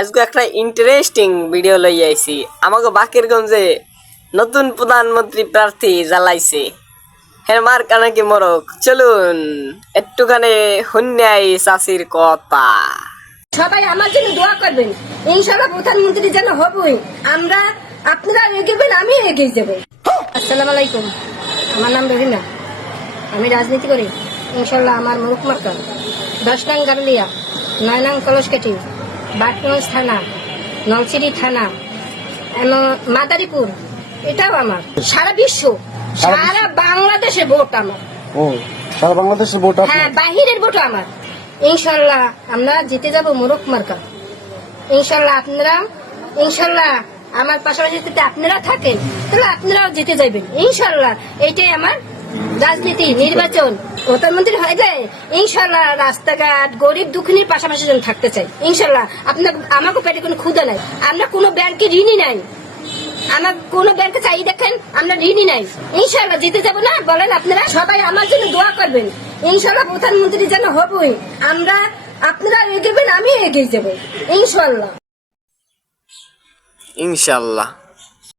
আজকে একটা interesting video লই আইছি। আমাকে বাকেরগঞ্জে নতুন প্রধানমন্ত্রী প্রার্থী জ্বালাইছে। হ্যাঁ মার কানে কি মরক, চলুন একটুখানি হুন্যাই চাষির কথা। সবাই আমার জন্য দোয়া করবেন, ইনশাআল্লাহ প্রধানমন্ত্রী যেন হবই। আমরা আপনারা এগিয়েবেন, আমি এগিয়ে যাবো। আসসালামু আলাইকুম, আমার নাম রহিনা, আমি রাজনীতি করি। ইনশাআল্লাহ আমার মুখ মার্কা 10 নং গারুলিয়া, 9 নং কলসকাঠি, বাটগঞ্জ থানা, নলছিটি থানা, মাদারীপুর, এটাও আমার। সারা বিশ্ব, সারা বাংলাদেশে ভোট আমার। ও সারা বাংলাদেশের ভোট? হ্যাঁ, বাহিরের ভোট আমার। ইনশাআল্লাহ আমরা জিতে যাব মোরক মার্কা। ইনশাআল্লাহ আপনারা, ইনশাআল্লাহ আমার পাশাপাশি যদি আপনারা থাকেন তাহলে আপনারাও জিতে যাবেন ইনশাআল্লাহ। এইটাই আমার রাজনীতি। নির্বাচন প্রধানমন্ত্রী হইলে ইনশাআল্লাহ রাস্তাঘাট গরিব দুঃখিনীর পাশাপাশি যেন থাকতে চাই ইনশাআল্লাহ। আপনার আমাকে পেটে কোনো ক্ষুধা নাই, আমরা কোনো ব্যাংকে ঋণই নাই, আমার কোনো ব্যাংকে চাই দেখেন আমরা ঋণই নাই। ইনশাআল্লাহ জিতে যাব না বলেন আপনারা? সবাই আমার জন্য দোয়া করবেন, ইনশাআল্লাহ প্রধানমন্ত্রী যেন হবই। আমরা আপনারা এগিয়েবেন, আমি এগিয়ে যাবো ইনশাআল্লাহ। ইনশাল্লাহ।